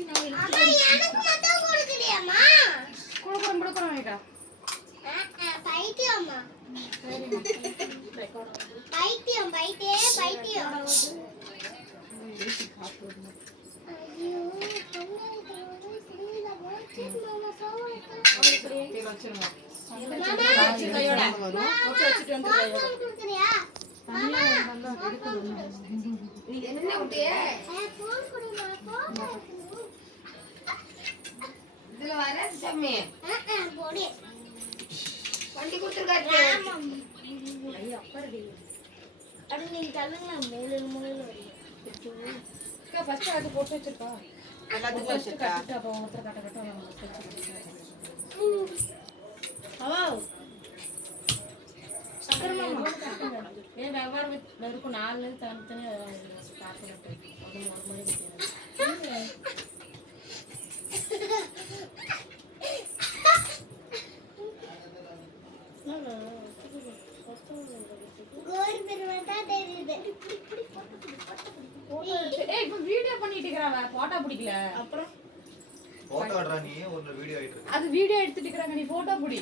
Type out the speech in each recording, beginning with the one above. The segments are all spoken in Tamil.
எனக்கு மட்டும் கொடுக்கலையாமா? குடுக்குறோம் வைக்கா. பைத்தியம்மா. பைத்தியம். ஐயோ இதுல வர சம்மி போடி வண்டி கொடுத்துருக்காரு. அது நீங்க தள்ளுங்க மூலையில ஃபர்ஸ்ட் அது போட்டு வச்சிருக்கா. எல்லாத்துக்கும் வச்சிருக்கா. அப்ப ஒருத்தர் கட்ட வியாபாரம் இருக்கும் 4 தனித்தனியா வீடியோ பண்ணிட்டு இருக்கறாங்க. போட்டோ பிடிக்கல. அப்புறம் போட்டோ எடுறா நீ ஒரு வீடியோ எடுத்து. அது வீடியோ எடுத்துட்டு இருக்கறாங்க. நீ போட்டோ பிடி.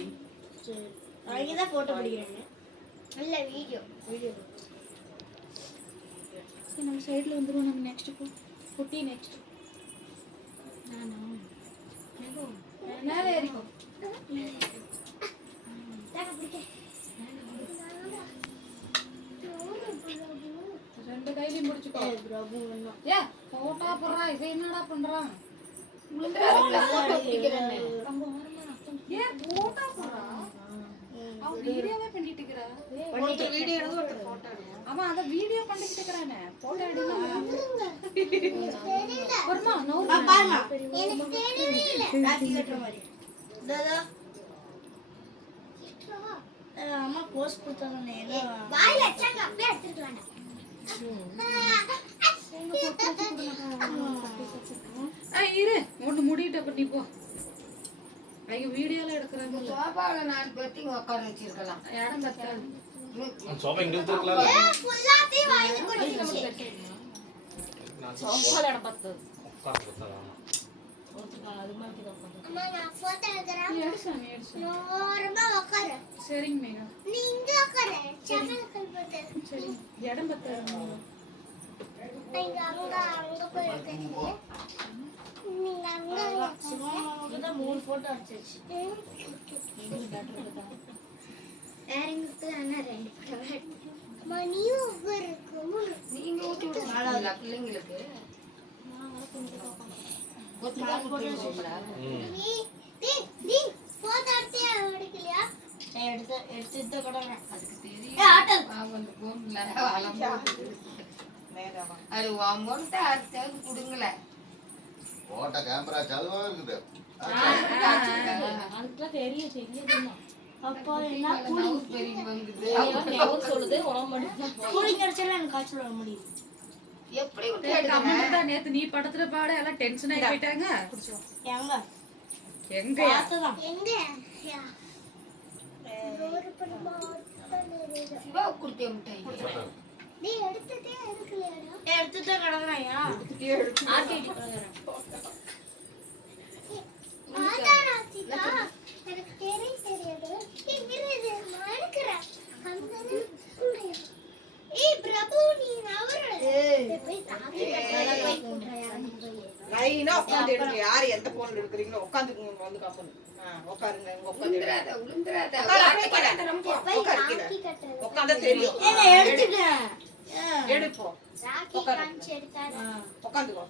சரி. அவங்க தான் போட்டோ பிடிக்கறாங்க. இல்ல வீடியோ. சரி நம்ம சைடுல வந்துருவோம். நம்ம நெக்ஸ்ட் குட்டி நெக்ஸ்ட். நானா மேகோ மேல ஏறிக்கோ. தாங்க பிடிக்க. ரெண்டு கையில முடிச்சுக்கோ. பிரபு வேணும். ஏ போட்டோ போறா. இது என்னடா பண்றான்? போட்டோ பிடிக்கிறேன். ஏ போட்டோ போறா. அவன் வீடியோவே பண்ணிட்டு இருக்கறா. ஒருத்தர் வீடியோ எடுத்து ஒருத்தர் போட்டோ எடுங்க. அவன் அத வீடியோ பண்ணிட்டு இருக்கறானே. போட்டோ எடுங்க. தெரியல. வருமா நோ பாருங்க. எனக்கு தெரியவே இல்ல. ராக்கி கட்டுற மாதிரி. தாதா அம்மா போஸ்ட் கொடுத்தாங்க. வாயில அச்சாங்க அப்படியே எடுத்துக்கலாம். இரு ஒண்ணு முடிட்ட பண்ணி போ. ஐயோ வீடியோல எடுக்கறாங்க. சோபால 4 பேர்த்தையும் உட்கார வச்சிருக்கலாம். இடம் பத்தாது. சோபா இங்க எடுத்துக்கலாம். ஃபுல்லாத்தி வாயில போடுச்சு. சோபால இடம் பத்தாது. உட்கார்ந்துடலாம். அது மாதிரி உட்காந்து. அம்மா நான் போட்டோ எடுக்கறேன். எடுசா. நோரமா உட்காரு. சரிங்க மேகா. நீ இங்க உட்காரு. சமலக்கல் போட்டு. சரி இடம் பத்தாது. நீங்க அங்க போய் உட்காரு. நீங்க அங்க சும்மா 3 போட்டோ அடிச்சிச்சு. யாருக்கு அண்ணா 2 போட்டோ. மணியும் இருக்கு. நீங்க ஊட்டி விடுங்க பிள்ளைங்களுக்கு. நீ போட்டோ எடுக்கலையா? எடுத்து கடறேன். அதுக்கு தெரியும். அவங்க போன்ல அது அமௌண்ட் அடுத்தது கொடுங்கல. போட்டோ கேமரா சதுவா இருக்குது. அதுக்கு தெரியும் தெரியுதுமா. அப்பா என்ன கூலிங் பெரிய வந்துது. எவ்வளவு சொல்லுது உடம்பு கூலிங் அடிச்சல எனக்கு காய்ச்சல் வர முடியும். எப்படி விட்டு எடுக்கறேன்? நேத்து நீ படத்துல பாட எல்லாம் டென்ஷன் ஆகி போயிட்டாங்க. எங்க எங்க எங்க ஒரு படமா சிவா குடுத்தே முட்டாய். நீ எடுத்துட்டே இருக்கலையா? எடுத்துட்டே கடறேன்யா. ஆர்டிடி கடறேன். ஆதாராசிதா எனக்கு தெரியாது. இங்கிருந்து மார்க்கறேன். அங்கதான் ஏய் பிரபு நீ நவரல. போய் தாக்கி கட்டல போய் போடுறியா? லைனா உட்கார்ந்து எடுங்க. யார் எந்த போன்ல எடுக்கறீங்களோ உட்கார்ந்துங்க வந்து காப்பணும். உட்காருங்க. இங்க உட்கார்ந்து உளுந்துறாத. போய் தாக்கி கட்டல. உட்கார்ந்தா தெரியும். எடுத்துட்டேன். எடுப்போ. ராக்கி காஞ்சி எடுத்தாரு. உட்கார்ந்துக்கோ.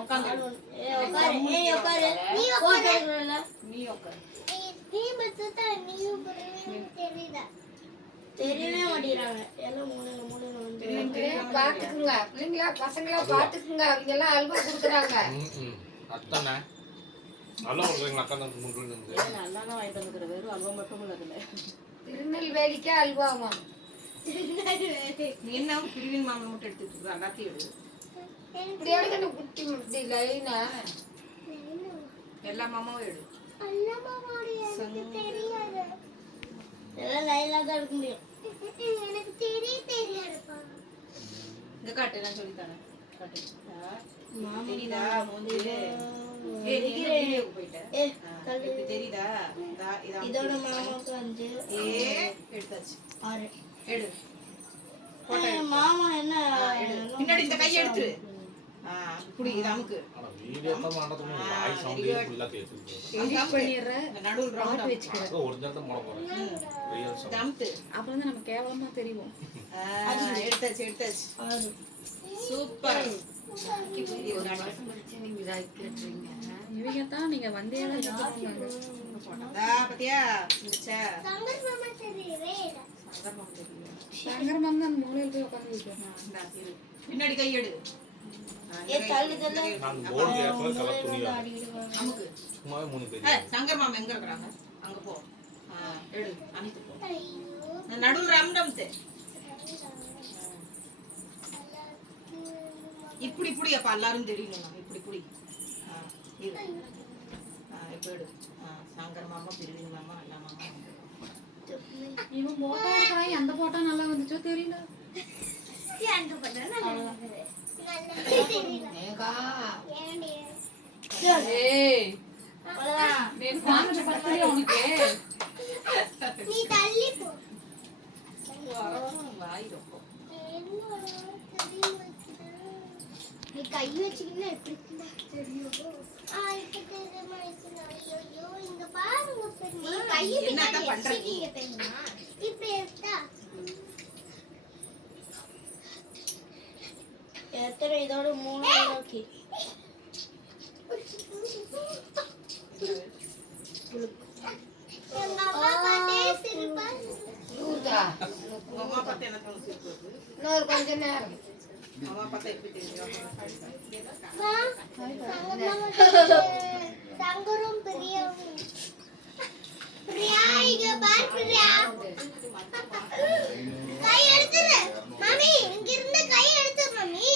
உட்கார்ந்து. உட்காரு. உட்காரு. நீ உட்காருல. நீ உட்காரு. நீ பத்தா நீயும் தெரியல. தெரியவே மாட்டேறாங்க. எல்லாம் மூலையில வந்து பாத்துக்குங்க. பிள்ளைங்களா பசங்களா பாத்துக்குங்க. அவங்க எல்லாம் அல்வா குடுக்குறாங்க. அத்தனை அல்வா குடுக்குறீங்க. அக்கா முன்னுல இருந்து நல்லா தான் வாங்கிட்டு வந்துக்கிற. வெறும் அல்வா மட்டும் இல்ல. திருநெல்வேலிக்கே அல்வாமா. நீ என்ன பிரிவின் மாமா மட்டும் எடுத்துட்டு இருக்க. எல்லாத்தையும் எடு. இப்படி எடுக்கணும் குட்டி முட்டி லைனா. எல்லா மாமாவும் எடு. அல்லமா மாடி எனக்கு தெரியாது. எல்லாம் லைலா தான் இருக்க முடியும். எனக்கு தெரியாதுப்பா. இங்க காட்டு நான் சொல்லி தரேன். காட்டு. தெரியுதா மூஞ்சி? ஏய் நீ என்ன வீடியோக்கு போயிட்ட? இப்ப தெரியுதா? இதா இதோட மாமாவுக்கு 5 எடுத்தாச்சு. 6. எடு. மாமா என்ன பின்னாடி இந்த கை எடுத்துரு. இப்படி இது அமுக்கு. ஆனா வீடியோ தான் மாட்டதுக்கு வாய் சவுண்ட் ஃபுல்லா கேக்குது. எடிட் பண்ணிடுறேன். இந்த நடுவுல ரவுண்ட் வச்சுக்கிறேன். அது ஒரு நேரத்துல போட போறேன். Real sound. அமுத்து. அப்புறம் தான் நம்ம கேவலமா தெரியும். எடுத்தாச்சு. 6. சூப்பர். இவங்க தான் நீங்க வந்தே சொன்னாங்க. பாத்தியா முடிச்சா சங்கர் மாமா தெரியவே இல்ல. சங்கர் மாமா அந்த மூலையில போய் உட்கார்ந்து பின்னாடி கை எடு. தள்ளு தள்ளு. நான் போர்டு ஏற்ற கலர் துணியா. நமக்கு சும்மாவே 3 பேர். சங்கர் மாமா எங்க இருக்காங்க? அங்க போ. எடு அமுத்து போ. ஐயோ. நடுவுல ரம்டம்தே. இப்படி அப்ப எல்லாரும் தெரியணும். இப்படி இரு. இப்ப எடு. சங்கர் மாமா பிரிவின் மாமா அல்லா மாமா. இவன் போட்டோ எடுக்கிறான். எந்த போட்டோ நல்லா வந்துச்சோ தெரியல. ஏன்டு பண்ணா நல்லா தெரியல. ஏகா ஏண்டி? ஏய் அவ்வளவுதான். நான் சாமி பக்கத்துல உனக்கு நீ தள்ளி போ. வாய் ரொம்ப. நீ கை வச்சிக்கினா எப்படி தெரியும்? இப்ப தெரியுமா? ஐயோ இங்க பாருங்க பெரியமா. நீ கை என்னடா பண்ற நீ? வச்சிக்கிங்க பெரியமா. இப்படி எடுத்தா எத்தனை இதோட 3 ஓகே. எங்க அம்மா பாட்டே சிரிப்பா. ஊதா அம்மா பார்த்து எனக்கு ஒண்ணு சிரிப்பு வருது. இன்னொரு கொஞ்ச நேரம் அம்மா பார்த்தா எப்படி தெரியும்? சங்கரும் பிரியாவும். பிரியா இங்க பார் பிரியா. கை எடுத்துரு மாமி. இங்க இருந்து கை எடுத்துரு மாமி.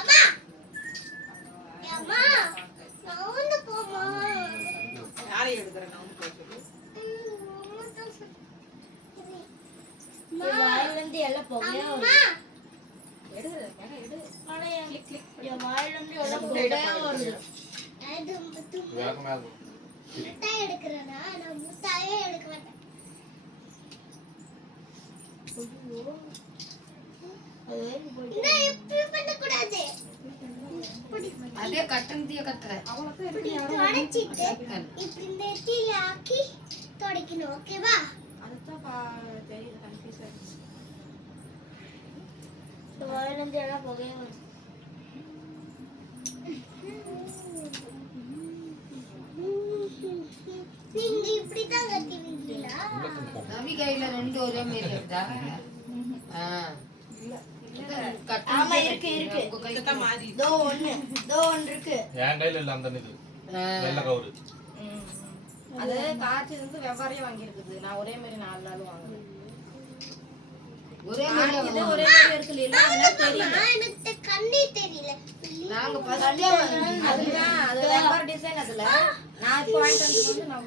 அம்மா அம்மா நான் போமா. யாரை எடுக்கிறேன் நான் போய் சொல்லு. வாயில இருந்து எல்லாம் புகையா வருது. எடு என் வாயில இருந்து எல்லாம் புகையா வருது. அது வேகமா முட்டாய் எடுக்கிறேனா? நான் முட்டாயே எடுக்க மாட்டேன். நான் எப்படி பண்ணக்கூடாது. அதே கட்டணத்தையே கத்துற இப்படி தொடச்சிட்டு இப்படி இந்த எத்தியில ஆக்கி துடைக்கணும். ஓகேவா? அதுதான் தெரியல கன்ஃபியூஸ் ஆயிடுச்சு. வாயில இருந்து எல்லாம் புகையா வருது. நீங்க இப்படிதான் கத்துவீங்களா? ரவி கையில 2 ஒரே மாதிரி இருந்தா ஆமா இருக்கு. இதுதான் மாறி. தோ ஒண்ணு இருக்கு. என் கையில இல்ல அந்த இது வெள்ளை கவுரு. அது காற்று இருந்து வெவ்வேறையா வாங்கி இருக்குது. நான் ஒரே மாதிரி 4 நாள் வாங்குறேன். ஒரே மாதிரி இது ஒரே மாதிரி இருக்குல்ல, அதனால தெரியல. எனக்கு கண்ணே தெரியல. நாங்க ஃபர்ஸ்ட் அதுதான் அது வெவ்வேறு டிசைன். அதுல நான் இப்போ வாங்கிட்டு வந்து நான்